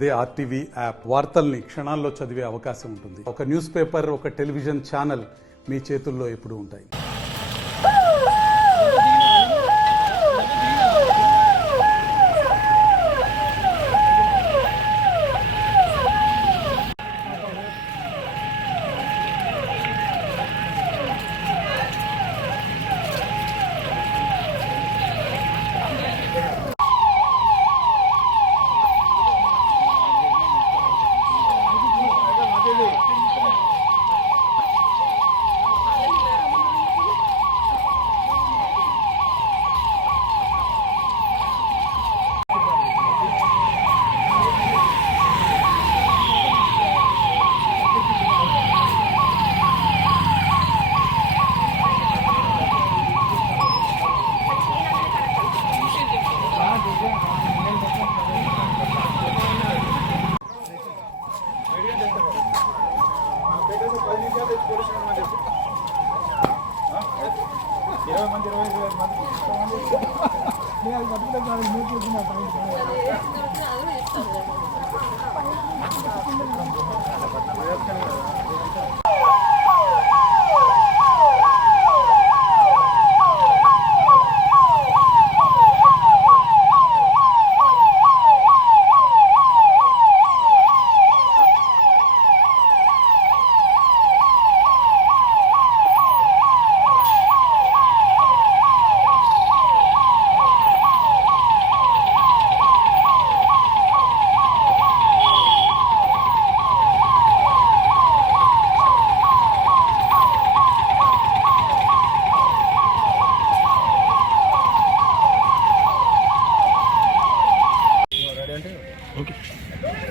ఇదే RTV app వార్తల్ని క్షణాల్లో చదివే అవకాశం ఉంటుంది. ఒక న్యూస్ పేపర్, ఒక టెలివిజన్ ఛానల్ మీ చేతుల్లో ఎప్పుడూ ఉంటాయి.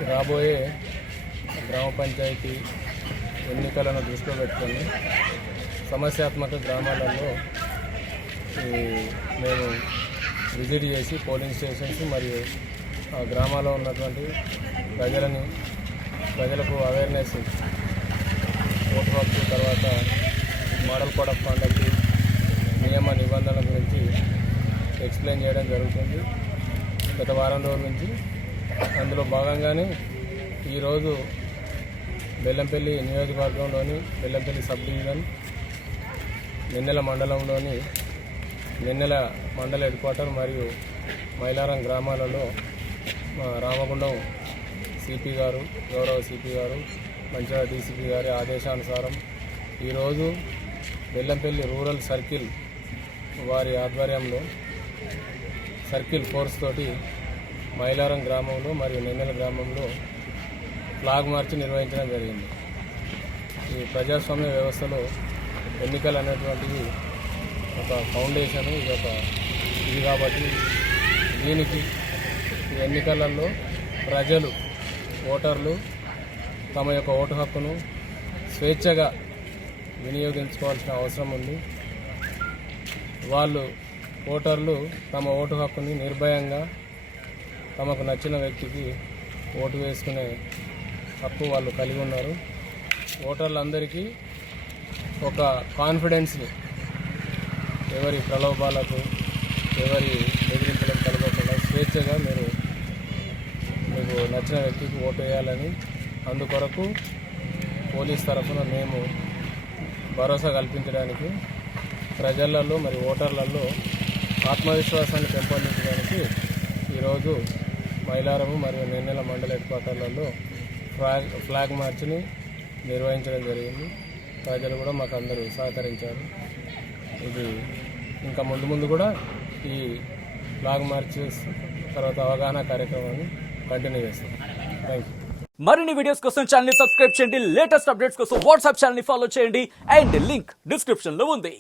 రాబోయే గ్రామ పంచాయతీ ఎన్నికలను దృష్టిలో పెట్టుకొని సమస్యాత్మక గ్రామాలలో మేము విజిట్ చేసి పోలింగ్ స్టేషన్స్ మరియు ఆ గ్రామాల్లో ఉన్నటువంటి ప్రజలకు అవేర్నెస్, ఓటు హక్కు, తర్వాత మోడల్ కోడ్ ఆఫ్ కాండక్ట్, నియమ నిబంధనల గురించి ఎక్స్ప్లెయిన్ చేయడం జరుగుతుంది గత వారం రోజుల నుంచి. అందులో భాగంగానే ఈరోజు బెల్లంపల్లి నియోజకవర్గంలోని బెల్లంపల్లి సబ్ డివిజన్ నిన్నెల మండలంలోని నిన్నెల మండల హెడ్ క్వార్టర్ మరియు మైలారం గ్రామాలలో రామగుండం సిపి గారు, గౌరవ సిపి గారు, మంచిర్యాల డీసీపీ గారి ఆదేశానుసారం ఈరోజు బెల్లంపల్లి రూరల్ సర్కిల్ వారి ఆధ్వర్యంలో సర్కిల్ ఫోర్స్ తోటి మైలారం గ్రామంలో మరియు నిన్నెల గ్రామంలో ఫ్లాగ్ మార్చ్ నిర్వహించడం జరిగింది. ఈ ప్రజాస్వామ్య వ్యవస్థలో ఎన్నికలు అనేటువంటివి ఒక ఫౌండేషన్, ఇది కాబట్టి దీనికి ఈ ఎన్నికలలో ప్రజలు, ఓటర్లు తమ యొక్క ఓటు హక్కును స్వేచ్ఛగా వినియోగించుకోవాల్సిన అవసరం ఉంది. ఓటర్లు తమ ఓటు హక్కుని నిర్భయంగా తమకు నచ్చిన వ్యక్తికి ఓటు వేసుకునే హక్కు వాళ్ళు కలిగి ఉన్నారు. ఓటర్లందరికీ ఒక కాన్ఫిడెన్స్ని, ఎవరి ప్రలోభాలకు, ఎవరి బెదిరింపులకు కలగకుండా స్వేచ్ఛగా మీకు నచ్చిన వ్యక్తికి ఓటు వేయాలని, అందుకొరకు పోలీస్ తరఫున మేము భరోసా కల్పించడానికి, ప్రజలలో మరియు ఓటర్లలో ఆత్మవిశ్వాసాన్ని పెంపొందించడానికి ఈరోజు మైలారము మరియు నిన్నెల మండల హెడ్ క్వార్టర్లలో ఫ్లాగ్ మార్చ్ని నిర్వహించడం జరిగింది. ప్రజలు కూడా మాకు అందరూ సహకరించారు. ఇది ఇంకా ముందు కూడా ఈ ఫ్లాగ్ మార్చెస్ తర్వాత అవగాహన కార్యక్రమాన్ని కంటిన్యూ చేస్తాం. Thank you. మరిన్ని వీడియోస్ కోసం ఛానల్ ని సబ్స్క్రైబ్ చేయండి. లేటెస్ట్ అప్డేట్స్ కోసం వాట్సాప్ ఛానల్ ని ఫాలో చేయండి. అండ్ లింక్ డిస్క్రిప్షన్ లో ఉంది.